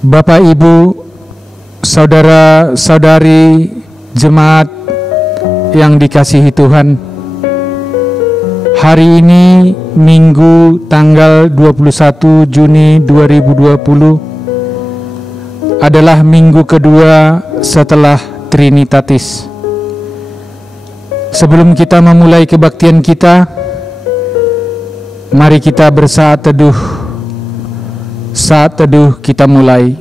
Bapak, Ibu, saudara-saudari jemaat yang dikasihi Tuhan, hari ini Minggu tanggal 21 Juni 2020 adalah minggu kedua setelah Trinitatis. Sebelum kita memulai kebaktian kita, mari kita bersaat teduh. Saat teduh kita mulai.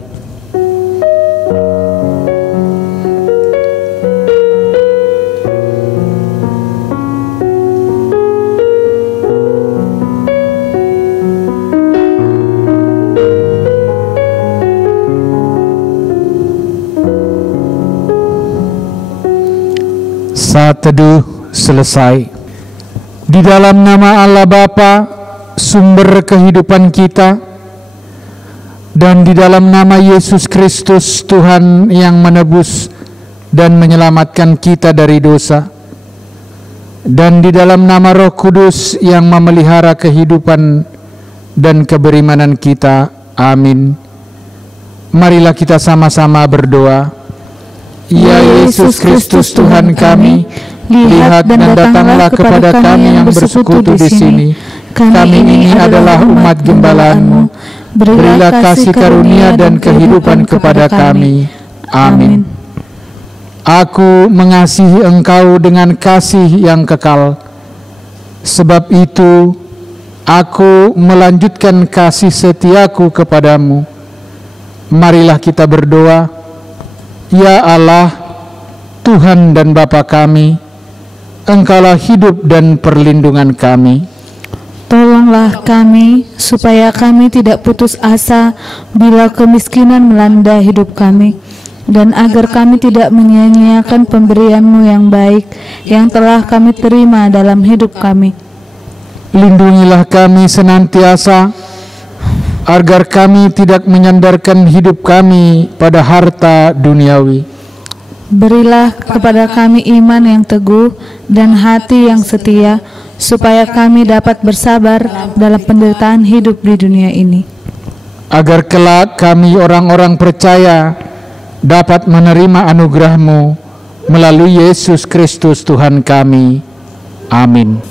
Saat teduh selesai. Di dalam nama Allah Bapa, sumber kehidupan kita, dan di dalam nama Yesus Kristus, Tuhan yang menebus dan menyelamatkan kita dari dosa, dan di dalam nama Roh Kudus yang memelihara kehidupan dan keberimanan kita. Amin. Marilah kita sama-sama berdoa. Ya Yesus Kristus Tuhan kami, lihat dan datanglah kepada kami yang bersekutu di sini. Kami ini adalah umat gembala-Mu. Berilah kasih karunia dan kehidupan kepada kami. Amin. Aku mengasihi Engkau dengan kasih yang kekal. Sebab itu, aku melanjutkan kasih setiaku kepadamu. Marilah kita berdoa. Ya Allah, Tuhan dan Bapa kami, Engkaulah hidup dan perlindungan kami. Tolonglah kami, supaya kami tidak putus asa bila kemiskinan melanda hidup kami, dan agar kami tidak menyia-nyiakan pemberian-Mu yang baik, yang telah kami terima dalam hidup kami. Lindungilah kami senantiasa, agar kami tidak menyandarkan hidup kami pada harta duniawi. Berilah kepada kami iman yang teguh dan hati yang setia, supaya kami dapat bersabar dalam penderitaan hidup di dunia ini. Agar kelak kami orang-orang percaya dapat menerima anugerah-Mu melalui Yesus Kristus Tuhan kami. Amin.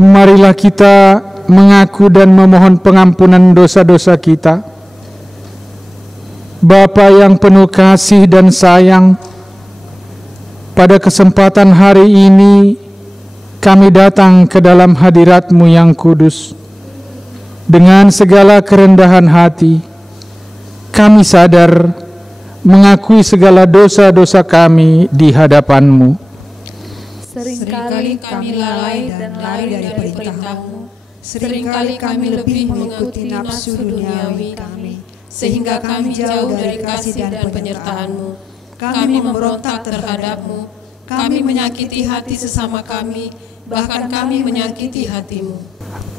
Marilah kita mengaku dan memohon pengampunan dosa-dosa kita. Bapa yang penuh kasih dan sayang, pada kesempatan hari ini kami datang ke dalam hadirat-Mu yang kudus. Dengan segala kerendahan hati, kami sadar mengakui segala dosa-dosa kami di hadapan-Mu. Seringkali kami lalai dan lari dari perintah-Mu. Seringkali kami lebih mengikuti nafsu duniawi kami, sehingga kami jauh dari kasih dan penyertaan-Mu. Kami memberontak terhadap-Mu. Kami menyakiti hati sesama kami, bahkan kami menyakiti hati-Mu.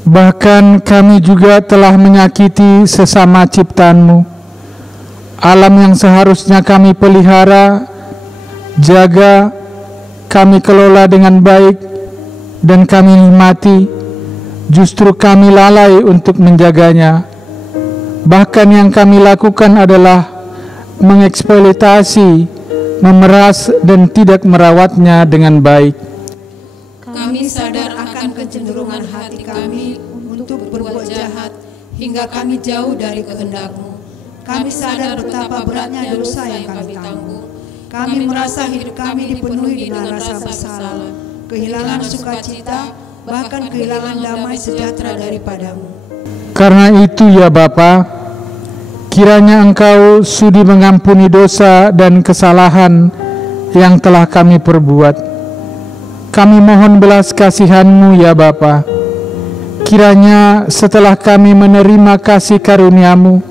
Bahkan kami juga telah menyakiti sesama ciptaan-Mu. Alam yang seharusnya kami pelihara, jaga, kami kelola dengan baik, dan kami nikmati, justru kami lalai untuk menjaganya. Bahkan yang kami lakukan adalah mengeksploitasi, memeras, dan tidak merawatnya dengan baik. Kami sadar akan kecenderungan hati kami untuk berbuat jahat, hingga kami jauh dari kehendak-Mu. Kami sadar betapa beratnya dosa yang kami tanggung. Kami merasa hidup kami dipenuhi dengan rasa bersalah, kehilangan sukacita, bahkan kehilangan damai sejahtera daripada-Mu. Karena itu ya Bapa, kiranya Engkau sudi mengampuni dosa dan kesalahan yang telah kami perbuat. Kami mohon belas kasihan-Mu ya Bapa. Kiranya setelah kami menerima kasih karunia-Mu,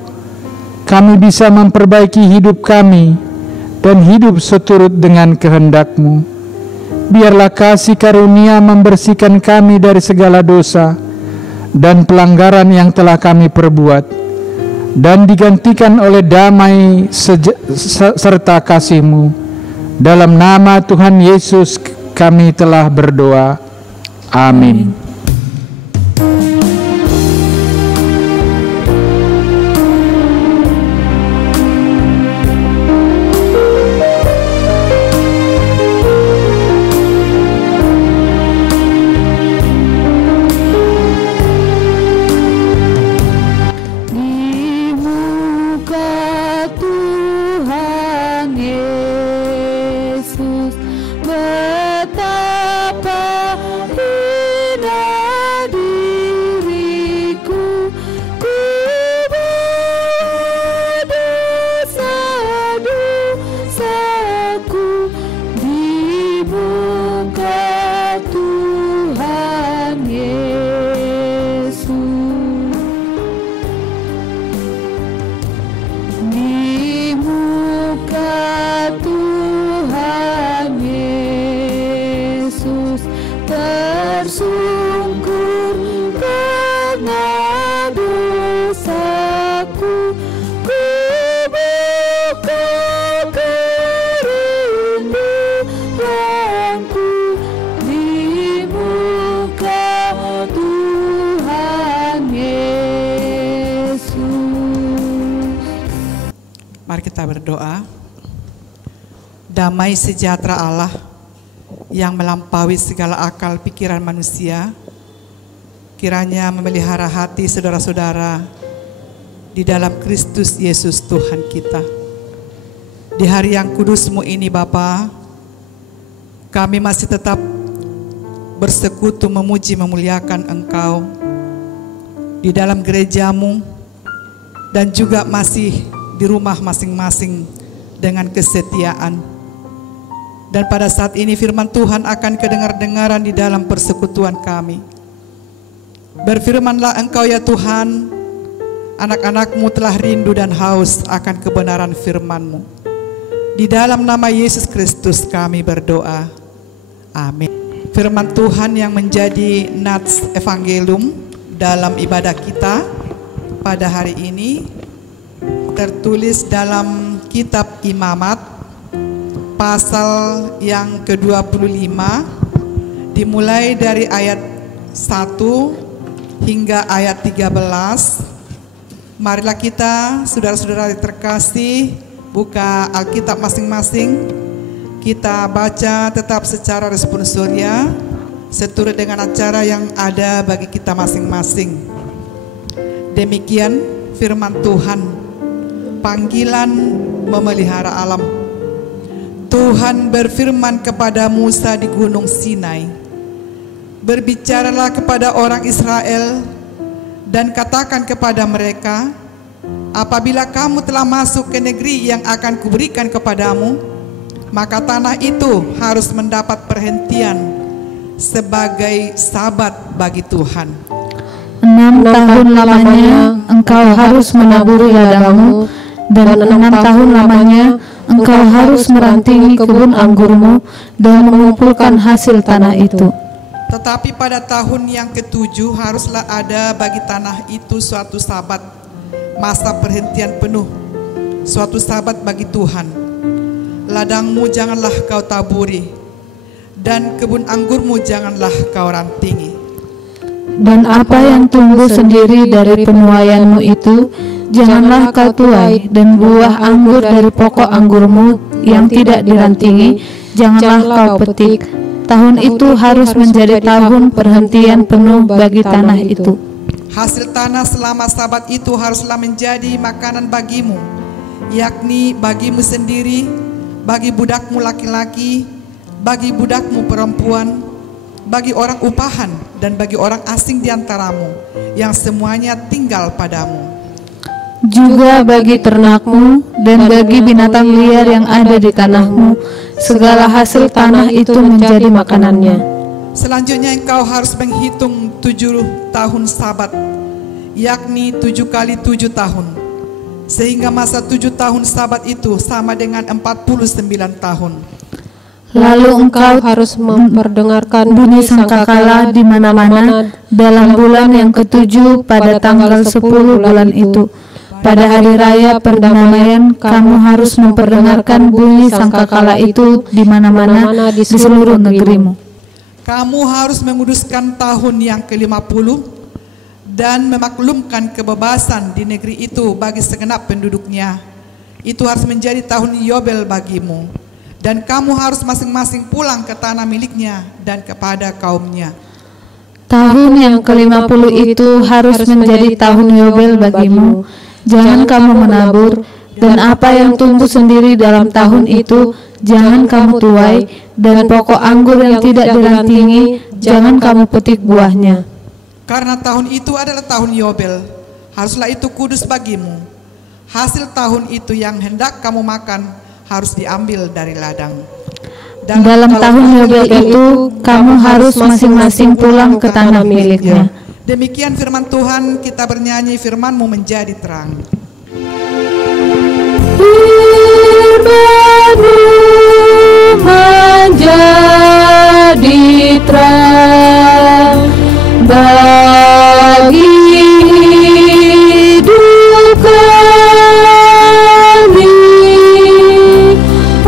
kami bisa memperbaiki hidup kami dan hidup seturut dengan kehendak-Mu. Biarlah kasih karunia membersihkan kami dari segala dosa dan pelanggaran yang telah kami perbuat, dan digantikan oleh damai serta kasih-Mu. Dalam nama Tuhan Yesus kami telah berdoa. Amin. Mari kita berdoa. Damai sejahtera Allah yang melampaui segala akal pikiran manusia, kiranya memelihara hati saudara-saudara di dalam Kristus Yesus Tuhan kita. Di hari yang kudus-Mu ini Bapa, kami masih tetap bersekutu memuji memuliakan Engkau di dalam gereja-Mu, dan juga masih di rumah masing-masing dengan kesetiaan. Dan pada saat ini firman Tuhan akan kedengar-dengaran di dalam persekutuan kami. Berfirmanlah Engkau ya Tuhan, anak-anak-Mu telah rindu dan haus akan kebenaran firman-Mu. Di dalam nama Yesus Kristus kami berdoa. Amin. Firman Tuhan yang menjadi nats evangelium dalam ibadah kita pada hari ini tertulis dalam kitab Imamat pasal yang ke-25, dimulai dari ayat 1 hingga ayat 13. Marilah kita, saudara-saudara terkasih, buka Alkitab masing-masing. Kita baca tetap secara responsoria seturut dengan acara yang ada bagi kita masing-masing. Demikian firman Tuhan. Panggilan memelihara alam. Tuhan berfirman kepada Musa di Gunung Sinai, berbicaralah kepada orang Israel dan katakan kepada mereka, apabila kamu telah masuk ke negeri yang akan kuberikan kepadamu, maka tanah itu harus mendapat perhentian sebagai sabat bagi Tuhan. 6 tahun lamanya engkau harus menaburi ladangmu, dan 6 tahun lamanya engkau harus merantingi kebun anggurmu dan mengumpulkan hasil tanah itu. Tetapi pada tahun yang ke-7 haruslah ada bagi tanah itu suatu sabat, masa perhentian penuh, suatu sabat bagi Tuhan. Ladangmu janganlah kau taburi, dan kebun anggurmu janganlah kau rantingi. Dan apa yang tumbuh sendiri dari penuaianmu itu, janganlah kau tuai, dan buah anggur dari pokok anggurmu yang tidak dirantingi, janganlah kau petik. Tahun itu harus menjadi tahun perhentian penuh bagi tanah itu. Hasil tanah selama sabat itu haruslah menjadi makanan bagimu, yakni bagimu sendiri, bagi budakmu laki-laki, bagi budakmu perempuan, bagi orang upahan, dan bagi orang asing di antaramu, yang semuanya tinggal padamu. Juga bagi ternakmu dan bagi binatang liar yang ada di tanahmu, segala hasil tanah itu menjadi makanannya. Selanjutnya engkau harus menghitung 7 tahun sabat, yakni 7 kali 7 tahun, sehingga masa 7 tahun sabat itu sama dengan 49 tahun. Lalu engkau harus memperdengarkan bunyi sangkakala di mana-mana dalam bulan yang ke-7 pada tanggal 10 bulan itu. Pada hari raya perdamaian, kamu harus memperdengarkan bunyi sangkakala itu di mana-mana di seluruh negerimu. Kamu harus menguduskan tahun yang ke-50 dan memaklumkan kebebasan di negeri itu bagi segenap penduduknya. Itu harus menjadi tahun Yobel bagimu. Dan kamu harus masing-masing pulang ke tanah miliknya dan kepada kaumnya. Tahun yang ke-50 itu harus menjadi tahun Yobel bagimu. Jangan kamu menabur, dan apa yang tumbuh sendiri dalam tahun itu jangan kamu tuai, dan pokok anggur yang tidak dirantingi jangan kamu petik buahnya. Karena tahun itu adalah tahun Yobel, haruslah itu kudus bagimu. Hasil tahun itu yang hendak kamu makan harus diambil dari ladang. Dalam tahun Yobel itu kamu harus masing-masing pulang ke tanah miliknya. Demikian firman Tuhan, kita bernyanyi firman-Mu menjadi terang. Firman-Mu menjadi terang bagi hidup kami.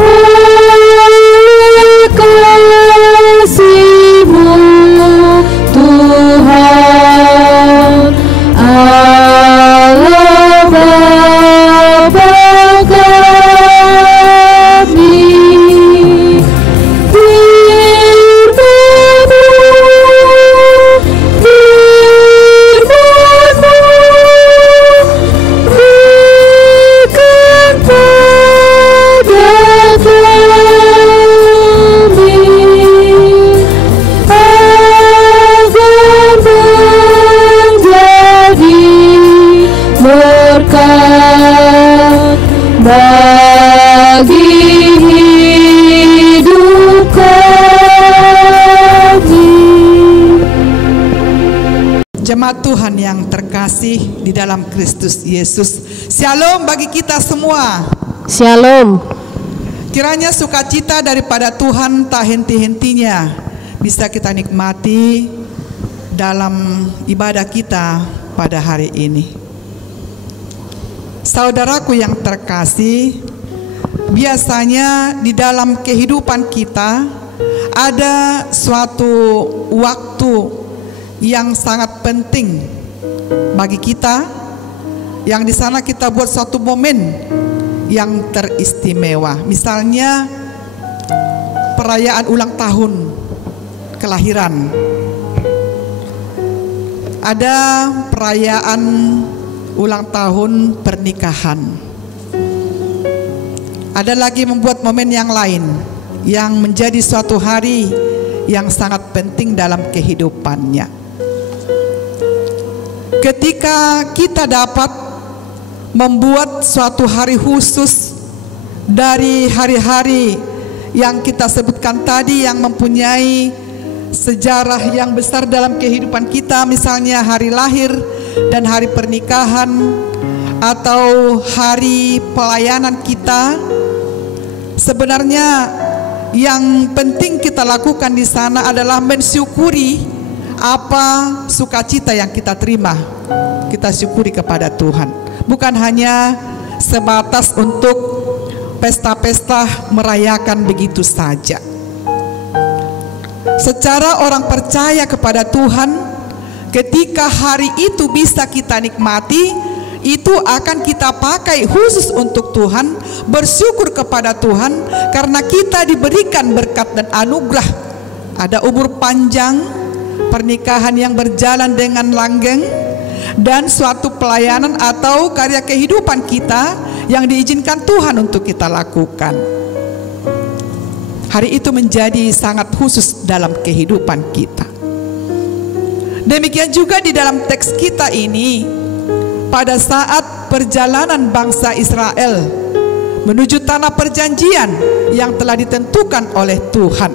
Oleh kasih-Mu Tuhan Allah Bapa kami. Bagi hidup kami. Jemaat Tuhan yang terkasih di dalam Kristus Yesus, Shalom bagi kita semua. Shalom. Kiranya sukacita daripada Tuhan tak henti-hentinya bisa kita nikmati dalam ibadah kita pada hari ini. Saudaraku yang terkasih, biasanya di dalam kehidupan kita ada suatu waktu yang sangat penting bagi kita, yang di sana kita buat suatu momen yang teristimewa. Misalnya perayaan ulang tahun kelahiran, ada perayaan ulang tahun pernikahan, ada lagi membuat momen yang lain yang menjadi suatu hari yang sangat penting dalam kehidupannya. Ketika kita dapat membuat suatu hari khusus dari hari-hari yang kita sebutkan tadi yang mempunyai sejarah yang besar dalam kehidupan kita, misalnya hari lahir dan hari pernikahan atau hari pelayanan kita, Sebenarnya yang penting kita lakukan di sana adalah mensyukuri apa sukacita yang kita terima. Kita syukuri kepada Tuhan, bukan hanya sebatas untuk pesta-pesta merayakan begitu saja. Secara orang percaya kepada Tuhan, ketika hari itu bisa kita nikmati, itu akan kita pakai khusus untuk Tuhan, bersyukur kepada Tuhan karena kita diberikan berkat dan anugerah. Ada umur panjang, pernikahan yang berjalan dengan langgeng, dan suatu pelayanan atau karya kehidupan kita yang diizinkan Tuhan untuk kita lakukan. Hari itu menjadi sangat khusus dalam kehidupan kita. Demikian juga di dalam teks kita ini, pada saat perjalanan bangsa Israel menuju tanah perjanjian yang telah ditentukan oleh Tuhan.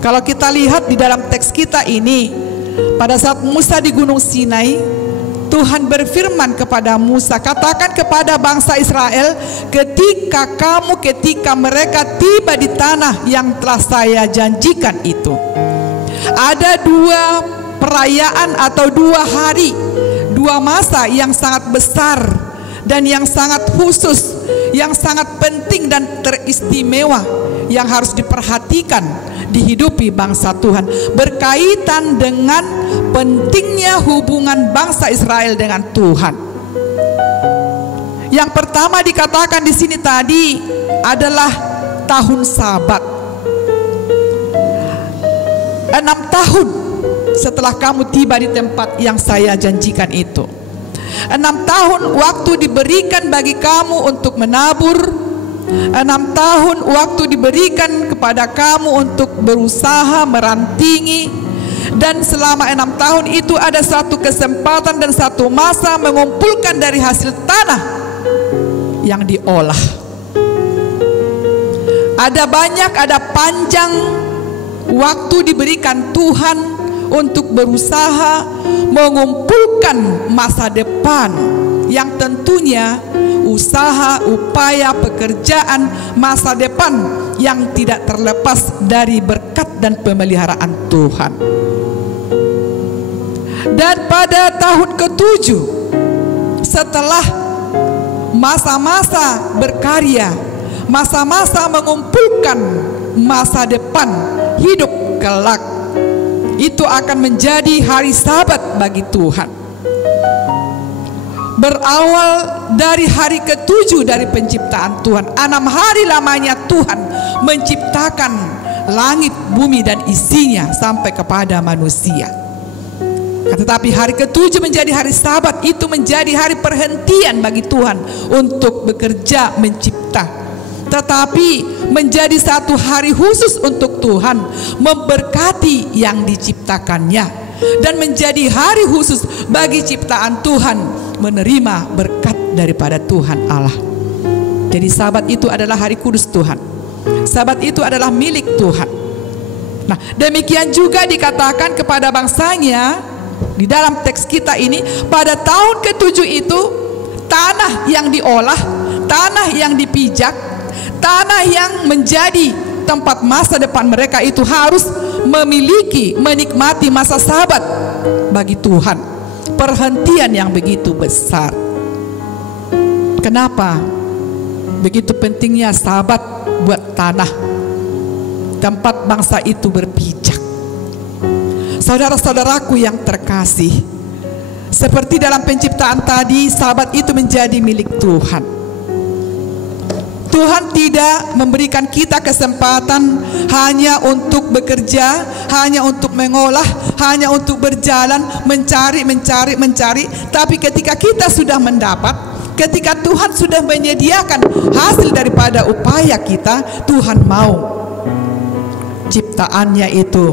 Kalau kita lihat di dalam teks kita ini, pada saat Musa di Gunung Sinai, Tuhan berfirman kepada Musa, katakan kepada bangsa Israel, ketika mereka tiba di tanah yang telah saya janjikan itu, ada dua perayaan atau dua hari, dua masa yang sangat besar dan yang sangat khusus, yang sangat penting dan teristimewa yang harus diperhatikan dihidupi bangsa Tuhan, berkaitan dengan pentingnya hubungan bangsa Israel dengan Tuhan. Yang pertama dikatakan di sini tadi adalah tahun Sabat. 6 tahun setelah kamu tiba di tempat yang saya janjikan itu, 6 tahun waktu diberikan bagi kamu untuk menabur, 6 tahun waktu diberikan kepada kamu untuk berusaha merantingi, dan selama 6 tahun itu ada satu kesempatan dan satu masa mengumpulkan dari hasil tanah yang diolah. Ada banyak, ada panjang waktu diberikan Tuhan untuk berusaha mengumpulkan masa depan yang tentunya usaha, upaya, pekerjaan masa depan yang tidak terlepas dari berkat dan pemeliharaan Tuhan. Dan pada tahun ke-7 setelah masa-masa berkarya, masa-masa mengumpulkan masa depan hidup kelak, itu akan menjadi hari Sabat bagi Tuhan. Berawal dari hari ke-7 dari penciptaan Tuhan, 6 hari lamanya Tuhan menciptakan langit, bumi dan isinya sampai kepada manusia. Tetapi hari ke-7 menjadi hari Sabat, itu menjadi hari perhentian bagi Tuhan untuk bekerja mencipta. Tetapi menjadi satu hari khusus untuk Tuhan memberkati yang diciptakannya, dan menjadi hari khusus bagi ciptaan Tuhan menerima berkat daripada Tuhan Allah. Jadi Sabat itu adalah hari kudus Tuhan. Sabat itu adalah milik Tuhan. Nah, demikian juga dikatakan kepada bangsanya di dalam teks kita ini, pada tahun ke-7 itu tanah yang diolah, tanah yang dipijak, tanah yang menjadi tempat masa depan mereka itu harus memiliki, menikmati masa Sabat bagi Tuhan. Perhentian yang begitu besar. Kenapa begitu pentingnya Sabat buat tanah tempat bangsa itu berpijak? Saudara-saudaraku yang terkasih, seperti dalam penciptaan tadi, Sabat itu menjadi milik Tuhan. Tuhan tidak memberikan kita kesempatan hanya untuk bekerja, hanya untuk mengolah, hanya untuk berjalan, mencari. Tapi ketika kita sudah mendapat, ketika Tuhan sudah menyediakan hasil daripada upaya kita, Tuhan mau ciptaannya itu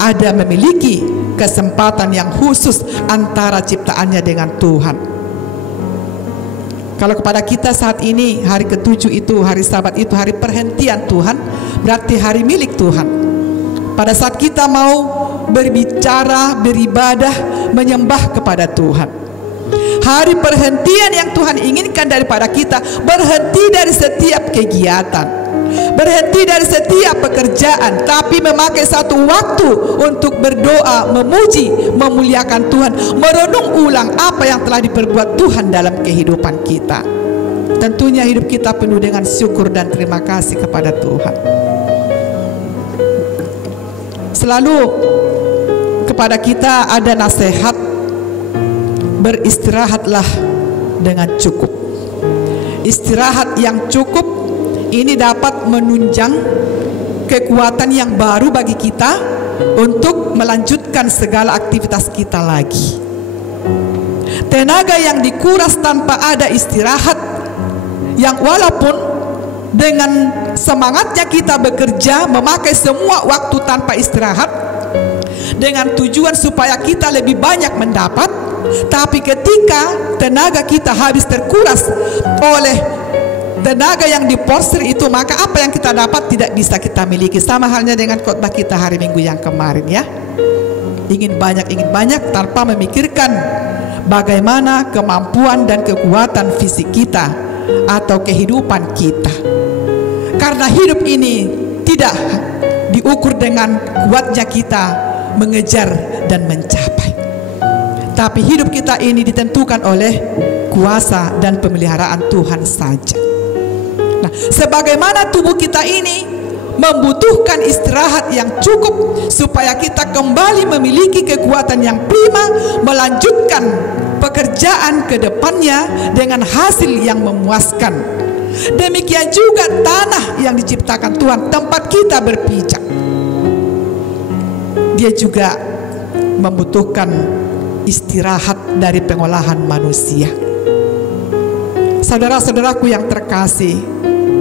ada memiliki kesempatan yang khusus antara ciptaannya dengan Tuhan. Kalau kepada kita saat ini hari ke-7 itu, hari Sabat itu hari perhentian Tuhan, berarti hari milik Tuhan. Pada saat kita mau berbicara, beribadah, menyembah kepada Tuhan, hari perhentian yang Tuhan inginkan daripada kita, berhenti dari setiap kegiatan. berhenti dari setiap pekerjaan, tapi memakai satu waktu untuk berdoa, memuji, memuliakan Tuhan, merenung ulang apa yang telah diperbuat Tuhan dalam kehidupan kita. Tentunya hidup kita penuh dengan syukur dan terima kasih kepada Tuhan. Selalu kepada kita ada nasihat, beristirahatlah dengan cukup. Istirahat yang cukup ini dapat menunjang kekuatan yang baru bagi kita untuk melanjutkan segala aktivitas kita lagi. Tenaga yang dikuras tanpa ada istirahat, yang walaupun dengan semangatnya kita bekerja, memakai semua waktu tanpa istirahat, dengan tujuan supaya kita lebih banyak mendapat, tapi ketika tenaga kita habis terkuras oleh tenaga yang diporsir itu, maka apa yang kita dapat tidak bisa kita miliki. Sama halnya dengan khotbah kita hari Minggu yang kemarin ya. Ingin banyak tanpa memikirkan bagaimana kemampuan dan kekuatan fisik kita atau kehidupan kita. Karena hidup ini tidak diukur dengan kuatnya kita mengejar dan mencapai, tapi hidup kita ini ditentukan oleh kuasa dan pemeliharaan Tuhan saja. Nah, sebagaimana tubuh kita ini membutuhkan istirahat yang cukup supaya kita kembali memiliki kekuatan yang prima melanjutkan pekerjaan ke depannya dengan hasil yang memuaskan. Demikian juga tanah yang diciptakan Tuhan, tempat kita berpijak, dia juga membutuhkan istirahat dari pengolahan manusia. Saudara-saudaraku yang terkasih,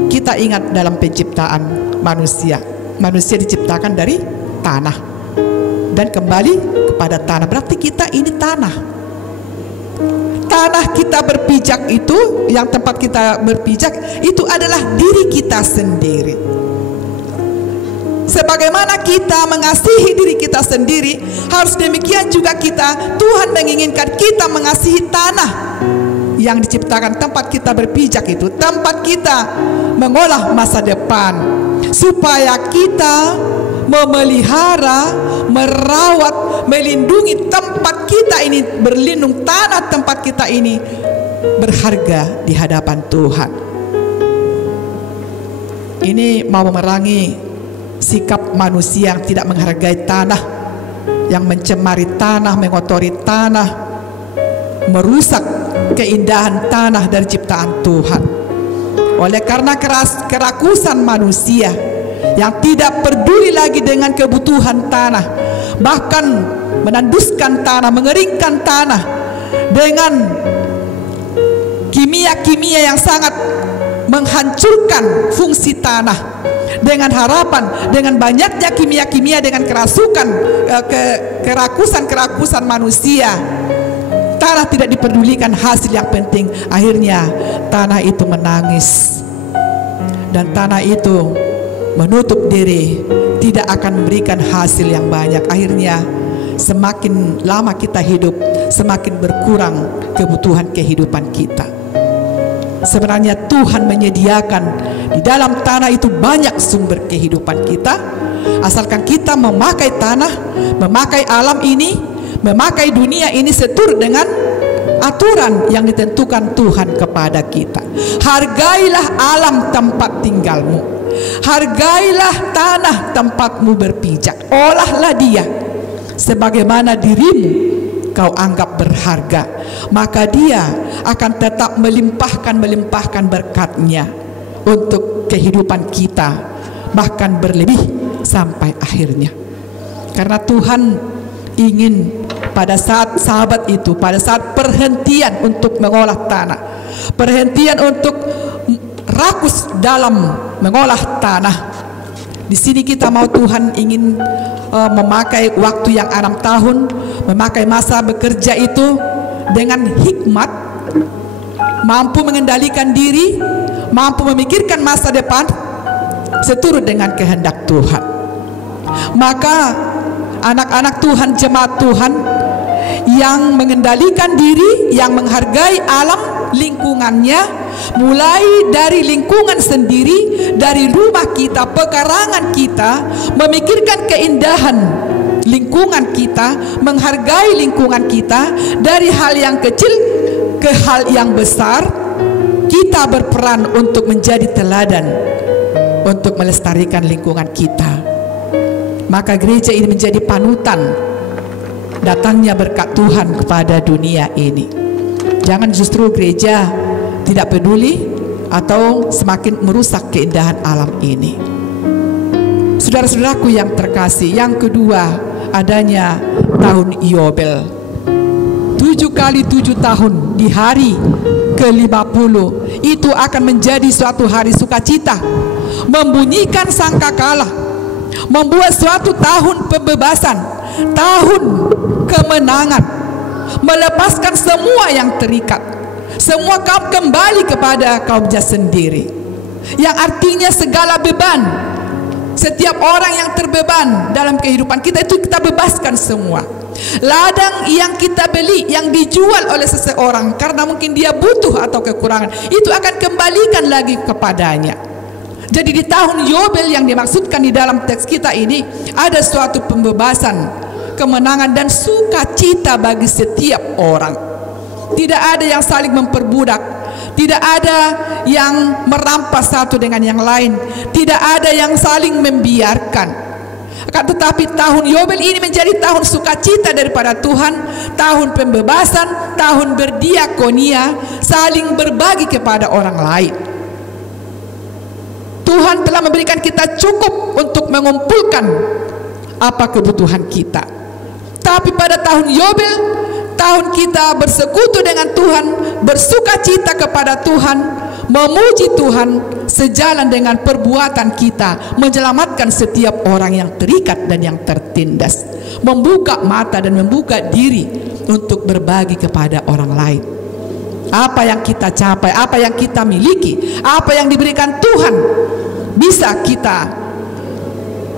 kita ingat dalam penciptaan manusia, manusia diciptakan dari tanah dan kembali kepada tanah. Berarti kita ini tanah. Tanah kita berpijak itu, yang tempat kita berpijak itu adalah diri kita sendiri. Sebagaimana kita mengasihi diri kita sendiri, harus demikian juga kita, Tuhan menginginkan kita mengasihi tanah yang diciptakan tempat kita berpijak itu, tempat kita mengolah masa depan, supaya kita memelihara, merawat, melindungi tempat kita ini, berlindung tanah tempat kita ini berharga di hadapan Tuhan. Ini mau memerangi sikap manusia yang tidak menghargai tanah, yang mencemari tanah, mengotori tanah, merusak keindahan tanah dari ciptaan Tuhan. Oleh karena kerakusan manusia yang tidak peduli lagi dengan kebutuhan tanah, bahkan menanduskan tanah, mengeringkan tanah dengan kimia-kimia yang sangat menghancurkan fungsi tanah, dengan harapan dengan banyaknya kimia-kimia, dengan kerakusan manusia, tanah tidak dipedulikan hasil yang penting. Akhirnya tanah itu menangis dan tanah itu menutup diri, tidak akan memberikan hasil yang banyak. Akhirnya semakin lama kita hidup, semakin berkurang kebutuhan kehidupan kita. Sebenarnya Tuhan menyediakan di dalam tanah itu banyak sumber kehidupan kita, asalkan kita memakai tanah, memakai alam ini, memakai dunia ini seturut dengan aturan yang ditentukan Tuhan kepada kita. Hargailah alam tempat tinggalmu, hargailah tanah tempatmu berpijak, olahlah dia sebagaimana dirimu kau anggap berharga, maka dia akan tetap melimpahkan berkatnya untuk kehidupan kita, bahkan berlebih sampai akhirnya. Karena Tuhan ingin pada saat sahabat itu, pada saat perhentian untuk mengolah tanah, perhentian untuk rakus dalam mengolah tanah, di sini kita mau Tuhan ingin memakai waktu yang 6 tahun, memakai masa bekerja itu dengan hikmat, mampu mengendalikan diri, mampu memikirkan masa depan seturut dengan kehendak Tuhan. Maka anak-anak Tuhan, jemaat Tuhan yang mengendalikan diri, yang menghargai alam lingkungannya, mulai dari lingkungan sendiri, dari rumah kita, pekarangan kita, memikirkan keindahan lingkungan kita, menghargai lingkungan kita, dari hal yang kecil ke hal yang besar. Kita berperan untuk menjadi teladan untuk melestarikan lingkungan kita. Maka gereja ini menjadi panutan datangnya berkat Tuhan kepada dunia ini. Jangan justru gereja tidak peduli atau semakin merusak keindahan alam ini. Saudara-saudaraku yang terkasih, yang kedua, adanya tahun Yobel. 7 kali 7 tahun di hari ke-50 itu akan menjadi suatu hari sukacita, membunyikan sangkakala, membuat suatu tahun pembebasan, tahun kemenangan, melepaskan semua yang terikat, semua kaum kembali kepada kaumnya sendiri, yang artinya segala beban. Setiap orang yang terbeban dalam kehidupan kita itu kita bebaskan semua. Ladang yang kita beli, yang dijual oleh seseorang karena mungkin dia butuh atau kekurangan, itu akan kembalikan lagi kepadanya. Jadi di tahun Yobel yang dimaksudkan di dalam teks kita ini ada suatu pembebasan, kemenangan dan sukacita bagi setiap orang. Tidak ada yang saling memperbudak, tidak ada yang merampas satu dengan yang lain, tidak ada yang saling membiarkan. Akan tetapi tahun Yobel ini menjadi tahun sukacita daripada Tuhan, tahun pembebasan, tahun berdiakonia, saling berbagi kepada orang lain. Tuhan telah memberikan kita cukup untuk mengumpulkan apa kebutuhan kita. Tapi pada tahun Yobel, tahun kita bersekutu dengan Tuhan, bersukacita kepada Tuhan, memuji Tuhan sejalan dengan perbuatan kita, menyelamatkan setiap orang yang terikat dan yang tertindas, membuka mata dan membuka diri untuk berbagi kepada orang lain. Apa yang kita capai, apa yang kita miliki, apa yang diberikan Tuhan bisa kita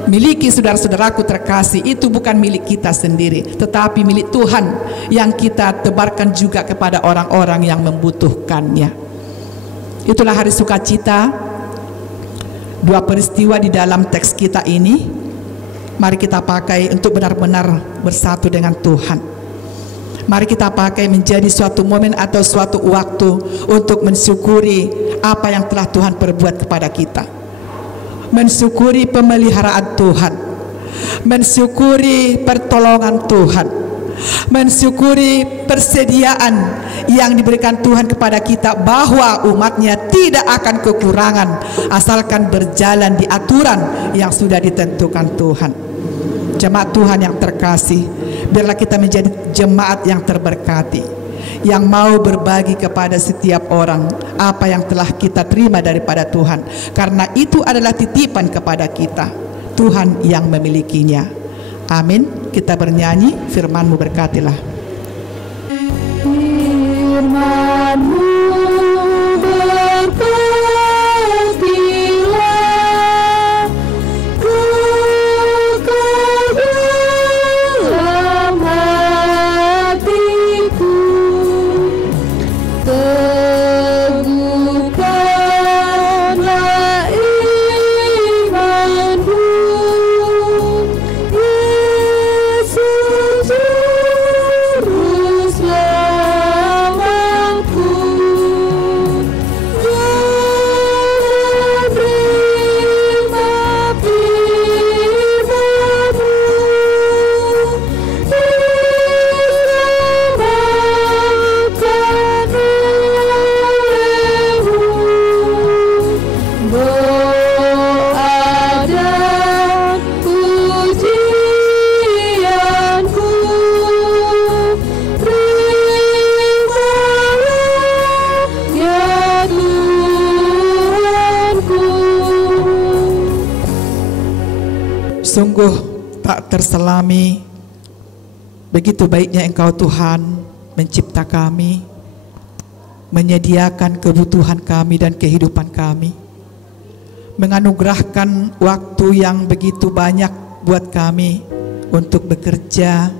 miliki. Saudara-saudaraku terkasih, itu bukan milik kita sendiri, tetapi milik Tuhan yang kita tebarkan juga kepada orang-orang yang membutuhkannya. Itulah hari sukacita. Dua peristiwa di dalam teks kita ini mari kita pakai untuk benar-benar bersatu dengan Tuhan. Mari kita pakai menjadi suatu momen atau suatu waktu untuk mensyukuri apa yang telah Tuhan perbuat kepada kita, mensyukuri pemeliharaan Tuhan, mensyukuri pertolongan Tuhan, mensyukuri persediaan yang diberikan Tuhan kepada kita, bahwa umatnya tidak akan kekurangan asalkan berjalan di aturan yang sudah ditentukan Tuhan. Jemaat Tuhan yang terkasih, biarlah kita menjadi jemaat yang terberkati, yang mau berbagi kepada setiap orang apa yang telah kita terima daripada Tuhan, karena itu adalah titipan kepada kita. Tuhan yang memilikinya. Amin. Kita bernyanyi, firman-Mu berkatilah. Firman-Mu berkatilah, kekal dalam hatiku, teguhkanlah imanku, Yesus Juru Selamatku. Jangan terima firman-Mu, diselamatkan oleh-Mu. Doa dan pujianku, terimalah ya Tuhanku. Sungguh tak terselami begitu baiknya Engkau Tuhan mencipta kami, menyediakan kebutuhan kami dan kehidupan kami, menganugerahkan waktu yang begitu banyak buat kami untuk bekerja,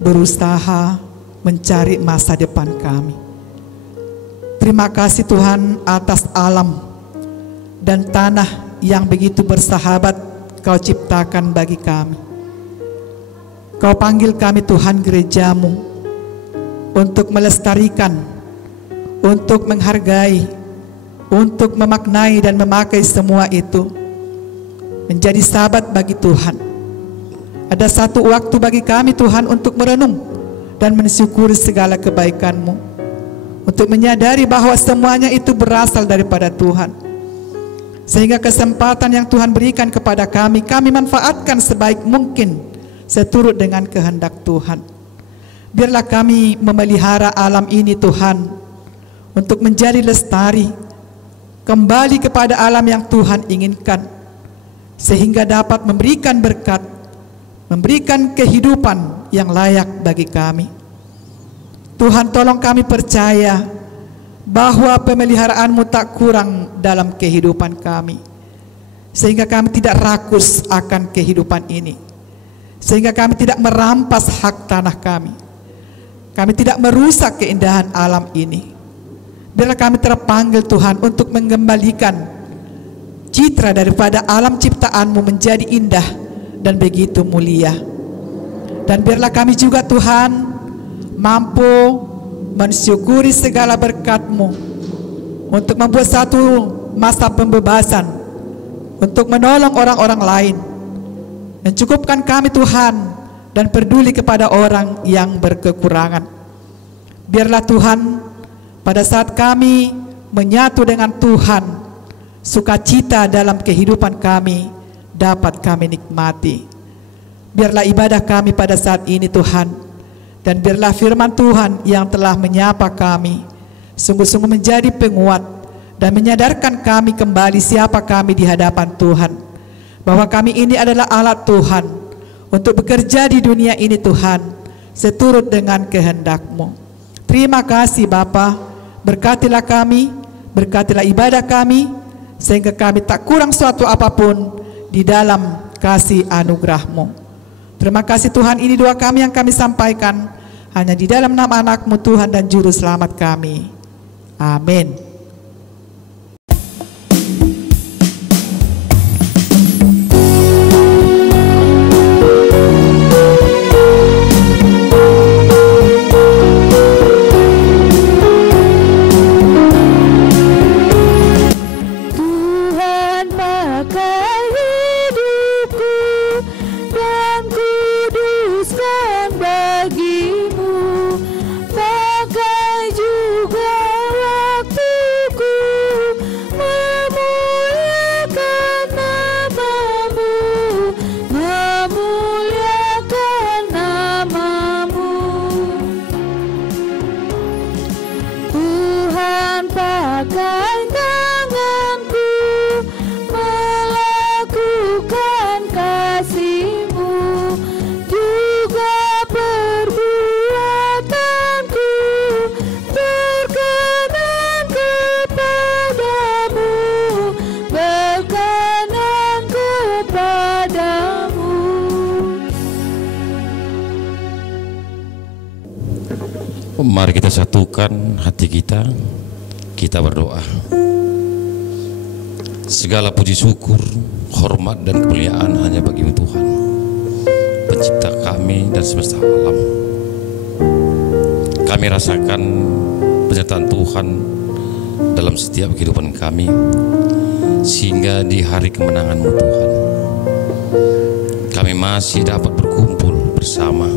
berusaha, mencari masa depan kami. Terima kasih Tuhan atas alam dan tanah yang begitu bersahabat Kau ciptakan bagi kami. Kau panggil kami Tuhan gerejamu untuk melestarikan, untuk menghargai, untuk memaknai dan memakai semua itu menjadi sahabat bagi Tuhan. Ada satu waktu bagi kami Tuhan untuk merenung dan mensyukuri segala kebaikan-Mu, untuk menyadari bahwa semuanya itu berasal daripada Tuhan. Sehingga kesempatan yang Tuhan berikan kepada kami manfaatkan sebaik mungkin seturut dengan kehendak Tuhan. Biarlah kami memelihara alam ini Tuhan, untuk menjadi lestari, kembali kepada alam yang Tuhan inginkan, sehingga dapat memberikan berkat, memberikan kehidupan yang layak bagi kami. Tuhan, tolong kami percaya bahwa pemeliharaan-Mu tak kurang dalam kehidupan kami, sehingga kami tidak rakus akan kehidupan ini, sehingga kami tidak merampas hak tanah kami tidak merusak keindahan alam ini. Biarlah kami terpanggil Tuhan untuk mengembalikan citra daripada alam ciptaan-Mu menjadi indah dan begitu mulia. Dan biarlah kami juga Tuhan mampu mensyukuri segala berkat-Mu untuk membuat satu masa pembebasan, untuk menolong orang-orang lain. Mencukupkan kami Tuhan dan peduli kepada orang yang berkekurangan. Biarlah Tuhan pada saat kami menyatu dengan Tuhan, sukacita dalam kehidupan kami dapat kami nikmati. Biarlah ibadah kami pada saat ini Tuhan, dan biarlah firman Tuhan yang telah menyapa kami sungguh-sungguh menjadi penguat dan menyadarkan kami kembali siapa kami di hadapan Tuhan, bahwa kami ini adalah alat Tuhan untuk bekerja di dunia ini Tuhan, seturut dengan kehendak-Mu. Terima kasih Bapa, berkatilah kami, berkatilah ibadah kami, sehingga kami tak kurang suatu apapun di dalam kasih anugerah-Mu. Terima kasih Tuhan, ini doa kami yang kami sampaikan hanya di dalam nama anak-Mu Tuhan dan Juru Selamat kami. Amin. Mari kita satukan hati kita, kita berdoa. Segala puji syukur, hormat dan kemuliaan hanya bagi-Mu Tuhan, pencipta kami dan semesta alam. Kami rasakan penyertaan Tuhan dalam setiap kehidupan kami, sehingga di hari kemenangan-Mu Tuhan, kami masih dapat berkumpul bersama,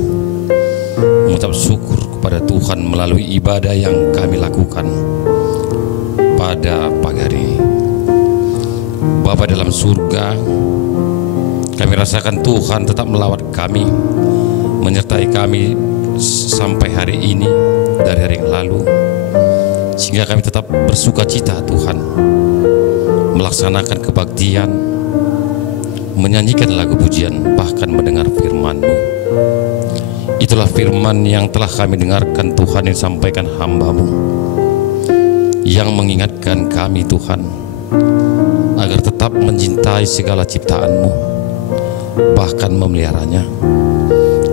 mengucap syukur kepada Tuhan melalui ibadah yang kami lakukan pada pagi hari ini. Bapa dalam surga, kami rasakan Tuhan tetap melawat kami, menyertai kami sampai hari ini dari hari yang lalu, sehingga kami tetap bersuka cita Tuhan, melaksanakan kebaktian, menyanyikan lagu pujian, bahkan mendengar firman-Mu. Itulah firman yang telah kami dengarkan Tuhan, yang disampaikan hamba-Mu, yang mengingatkan kami Tuhan agar tetap mencintai segala ciptaan-Mu, bahkan memeliharanya.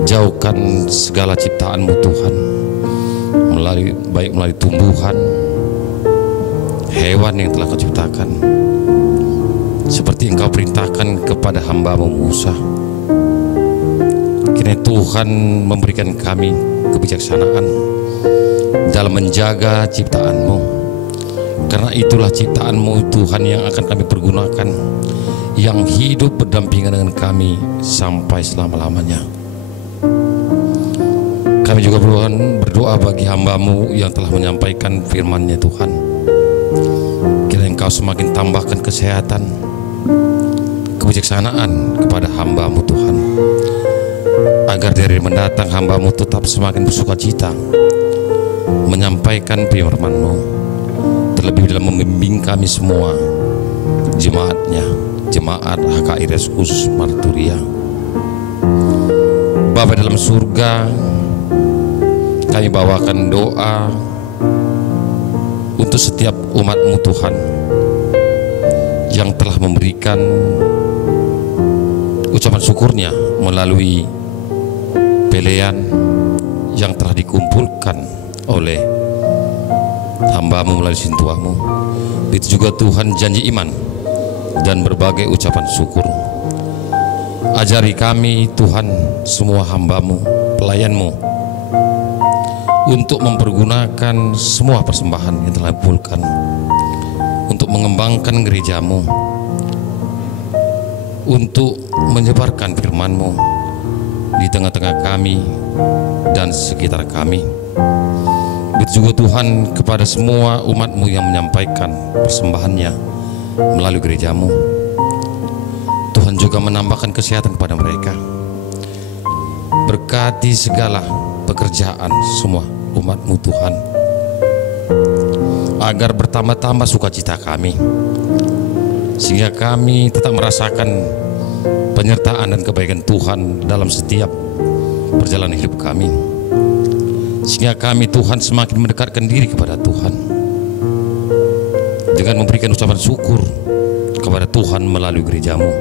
Jauhkan segala ciptaan-Mu Tuhan, melalui tumbuhan, hewan yang telah kau ciptakan, seperti Engkau perintahkan kepada hamba-Mu Musa. Kiranya Tuhan memberikan kami kebijaksanaan dalam menjaga ciptaan-Mu, karena itulah ciptaan-Mu Tuhan yang akan kami pergunakan, yang hidup berdampingan dengan kami sampai selama-lamanya. Kami juga berdoa bagi hamba-Mu yang telah menyampaikan firman-Nya Tuhan. Kiranya Engkau semakin tambahkan kesehatan, kebijaksanaan kepada hamba-Mu Tuhan, agar dari mendatang hamba-Mu tetap semakin bersukacita menyampaikan firman-Mu, terlebih dalam membimbing kami semua, jemaat-Nya, jemaat HKI Reskus Marturia. Bapa dalam surga, kami bawakan doa untuk setiap umat-Mu Tuhan yang telah memberikan ucapan syukurnya melalui pelean yang telah dikumpulkan oleh hamba-Mu melalui sintuah-Mu. Itu juga Tuhan janji iman dan berbagai ucapan syukur. Ajari kami Tuhan, semua hamba-Mu, pelayan-Mu, untuk mempergunakan semua persembahan yang telah dikumpulkan untuk mengembangkan gereja-Mu, untuk menyebarkan firman-Mu di tengah-tengah kami dan sekitar kami. Begitu juga Tuhan kepada semua umat-Mu yang menyampaikan persembahannya melalui gereja-Mu. Tuhan juga menambahkan kesehatan kepada mereka. Berkati segala pekerjaan semua umat-Mu Tuhan, agar bertambah-tambah sukacita kami, sehingga kami tetap merasakan penyertaan dan kebaikan Tuhan dalam setiap perjalanan hidup kami, sehingga kami Tuhan semakin mendekatkan diri kepada Tuhan dengan memberikan ucapan syukur kepada Tuhan melalui gereja-Mu.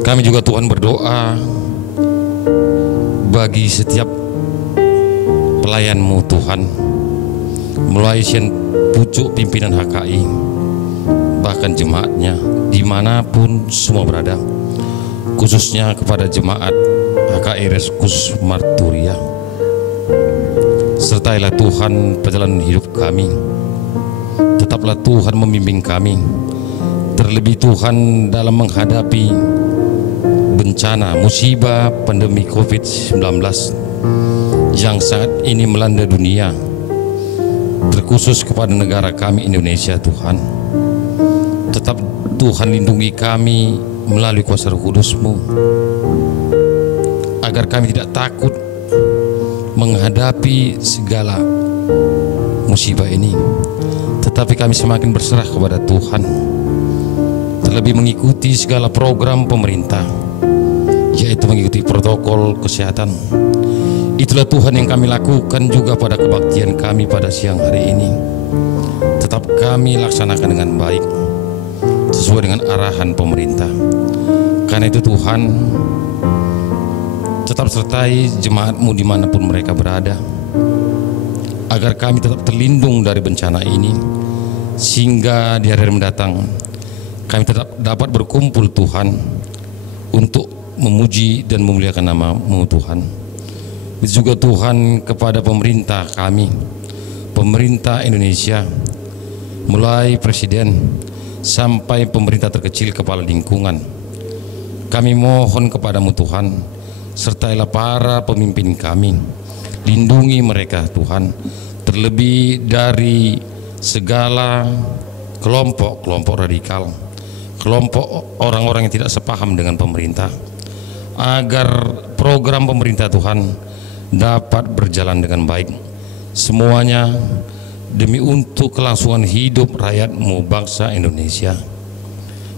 Kami juga Tuhan berdoa bagi setiap pelayan-Mu Tuhan, mulai Sian pucuk pimpinan HKI, bahkan jemaatnya dimanapun semua berada, khususnya kepada jemaat HKI Reskus Marturia. Sertailah Tuhan perjalanan hidup kami, tetaplah Tuhan membimbing kami, terlebih Tuhan dalam menghadapi bencana musibah pandemi COVID-19 yang saat ini melanda dunia, terkhusus kepada negara kami Indonesia. Tuhan, tetap Tuhan lindungi kami melalui kuasa Roh Kudus-Mu, agar kami tidak takut menghadapi segala musibah ini, tetapi kami semakin berserah kepada Tuhan, terlebih mengikuti segala program pemerintah, yaitu mengikuti protokol kesehatan. Itulah Tuhan yang kami lakukan juga pada kebaktian kami pada siang hari ini. Tetap kami laksanakan dengan baik sesuai dengan arahan pemerintah. Karena itu Tuhan, tetap sertai jemaat-Mu dimanapun mereka berada, agar kami tetap terlindung dari bencana ini, sehingga di hari mendatang kami tetap dapat berkumpul Tuhan untuk memuji dan memuliakan nama-Mu Tuhan. Begitu juga Tuhan kepada pemerintah kami, pemerintah Indonesia, mulai presiden sampai pemerintah terkecil kepala lingkungan. Kami mohon kepadamu Tuhan, sertailah para pemimpin kami, lindungi mereka Tuhan, terlebih dari segala kelompok-kelompok radikal, kelompok orang-orang yang tidak sepaham dengan pemerintah, agar program pemerintah Tuhan dapat berjalan dengan baik, semuanya demi untuk kelangsungan hidup rakyat-Mu bangsa Indonesia.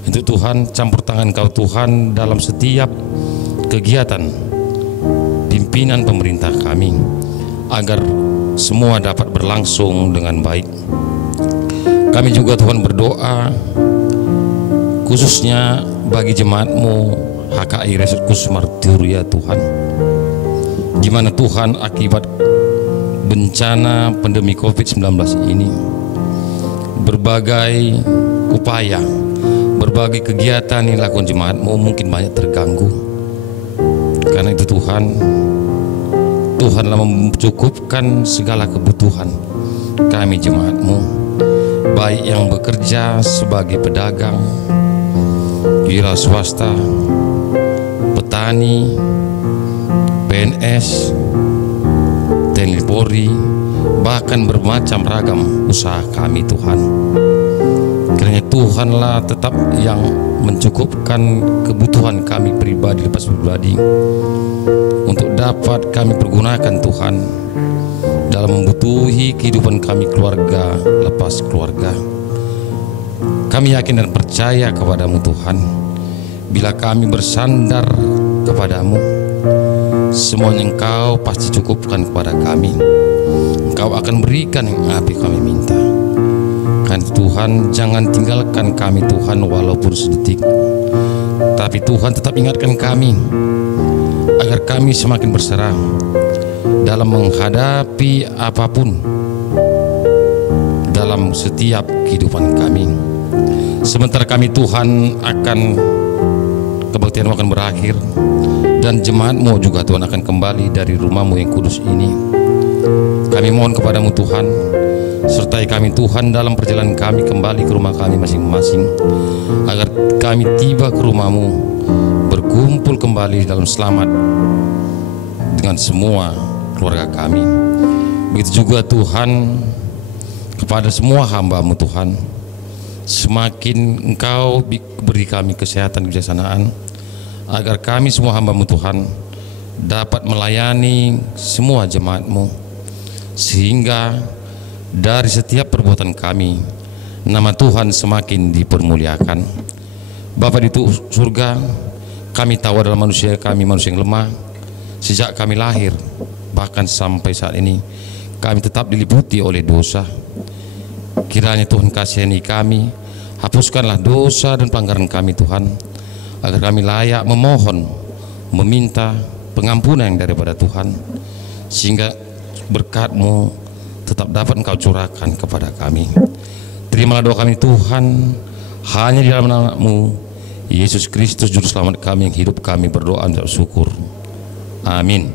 Itu Tuhan, campur tangan Kau Tuhan dalam setiap kegiatan pimpinan pemerintah kami, agar semua dapat berlangsung dengan baik. Kami juga Tuhan berdoa khususnya bagi jemaat-Mu HKI Reskus Marturia Tuhan, di mana Tuhan akibat bencana pandemi COVID-19 ini, berbagai upaya, berbagai kegiatan yang dilakukan jemaat-Mu mungkin banyak terganggu. Karena itu Tuhanlah mencukupkan segala kebutuhan kami jemaat-Mu, baik yang bekerja sebagai pedagang, wira swasta, petani, PNS, TNI Polri, bahkan bermacam ragam usaha kami Tuhan. Kiranya Tuhanlah tetap yang mencukupkan kebutuhan kami pribadi lepas pribadi untuk dapat kami pergunakan Tuhan dalam membutuhi kehidupan kami keluarga lepas keluarga. Kami yakin dan percaya kepadamu Tuhan, bila kami bersandar kepadamu, semuanya Engkau pasti cukupkan kepada kami. Engkau akan berikan yang apa kami minta. Kan Tuhan, jangan tinggalkan kami Tuhan walaupun sedetik, tapi Tuhan tetap ingatkan kami agar kami semakin berserah dalam menghadapi apapun dalam setiap kehidupan kami. Sementara kami Tuhan akan kebaktian-Mu akan berakhir dan jemaat-Mu juga Tuhan akan kembali dari rumah-Mu yang kudus ini. Kami mohon kepadamu Tuhan, sertai kami Tuhan dalam perjalanan kami kembali ke rumah kami masing-masing, agar kami tiba ke rumah-Mu berkumpul kembali dalam selamat dengan semua keluarga kami. Begitu juga Tuhan kepada semua hamba-Mu Tuhan, semakin Engkau beri kami kesehatan kebijaksanaan, agar kami semua hamba-Mu Tuhan dapat melayani semua jemaat-Mu, sehingga dari setiap perbuatan kami nama Tuhan semakin dipermuliakan. Bapa di surga, kami tahu adalah manusia yang lemah. Sejak kami lahir bahkan sampai saat ini kami tetap diliputi oleh dosa. Kiranya Tuhan kasihani kami, hapuskanlah dosa dan pelanggaran kami Tuhan, agar kami layak memohon, meminta pengampunan daripada Tuhan, sehingga berkat-Mu tetap dapat Engkau curahkan kepada kami. Terimalah doa kami Tuhan, hanya di dalam nama-Mu Yesus Kristus Juru Selamat kami yang hidup, kami berdoa dan bersyukur. Amin.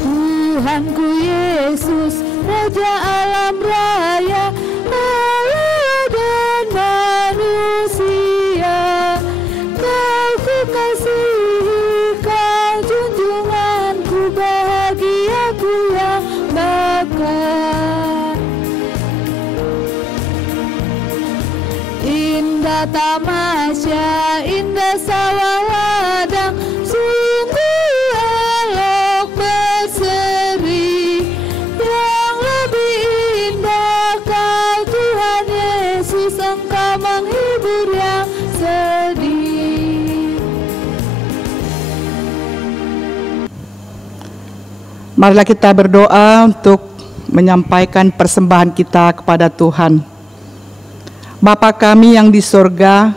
Tuhanku Yesus, Raja alam raya, Allah dan manusia, Kau kukasihi, Kau junjunganku, bahagiaku yang bakal. Indah tamasya, indah sawah ladang, sungguh elok berseri. Yang lebih indah Kau Tuhan Yesus, Engkau menghibur yang sedih. Marilah kita berdoa untuk menyampaikan persembahan kita kepada Tuhan. Bapa kami yang di sorga,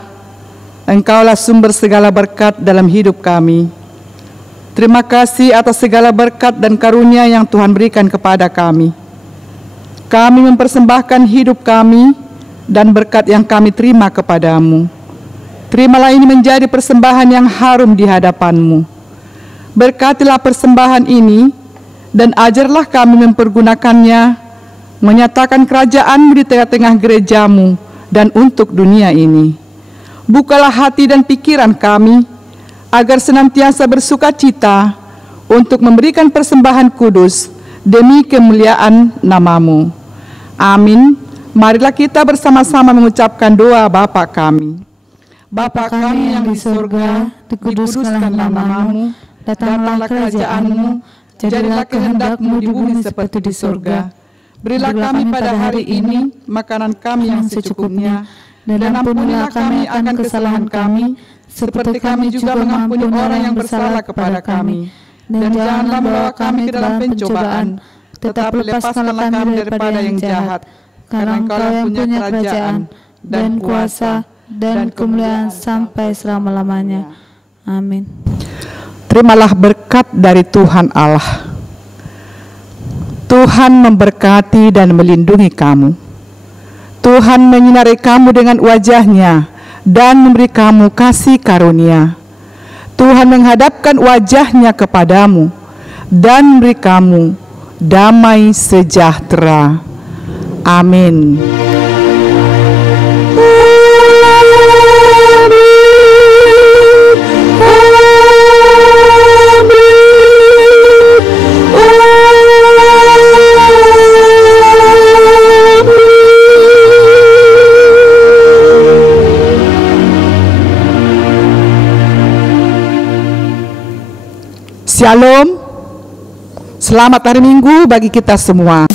Engkaulah sumber segala berkat dalam hidup kami. Terima kasih atas segala berkat dan karunia yang Tuhan berikan kepada kami. Kami mempersembahkan hidup kami dan berkat yang kami terima kepadamu. Terimalah ini menjadi persembahan yang harum di hadapan-Mu. Berkatilah persembahan ini dan ajarlah kami mempergunakannya, menyatakan kerajaan-Mu di tengah-tengah gereja-Mu dan untuk dunia ini. Bukalah hati dan pikiran kami, agar senantiasa bersuka cita untuk memberikan persembahan kudus demi kemuliaan nama-Mu. Amin. Marilah kita bersama-sama mengucapkan doa Bapa kami. Bapa kami yang di surga, dikuduskanlah nama-Mu, datanglah kerajaan-Mu, jadilah kehendak-Mu di bumi seperti di surga. Berilah kami pada hari ini makanan kami yang secukupnya, dan ampunilah kami akan kesalahan kami, seperti kami juga mengampuni orang yang bersalah kepada kami. dan janganlah membawa kami ke dalam pencobaan, tetapi lepaskanlah kami daripada yang jahat. Karena Engkau yang punya kerajaan dan kuasa dan kemuliaan sampai selama-lamanya. Amin. Terimalah berkat dari Tuhan Allah. Tuhan memberkati dan melindungi kamu. Tuhan menyinari kamu dengan wajah-Nya dan memberi kamu kasih karunia. Tuhan menghadapkan wajah-Nya kepadamu dan memberi kamu damai sejahtera. Amin. Shalom, selamat hari Minggu bagi kita semua.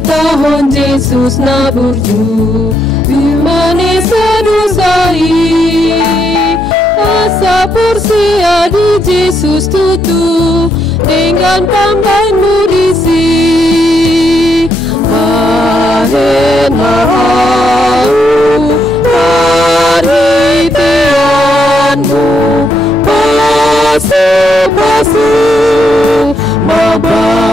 Tahun Yesus na burju Bimane sadusai Asa porsia di Yesus tutu Dengan pambainmu disi Mahen mahau Paritianmu Pasu-pasu Mabar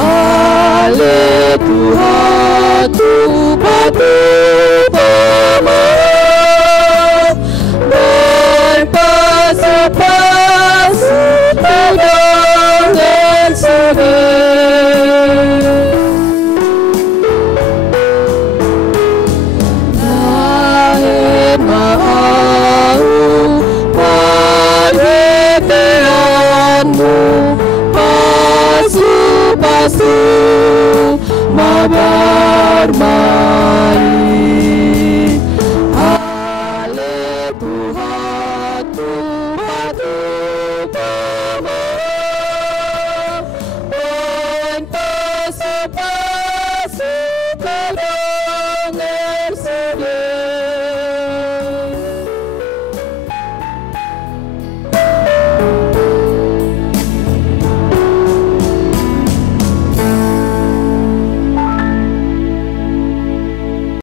Ale Tuhan tu batu pamah berpasu-pasu dengan sedih lahir mau perhatianmu pasu-pasu mabar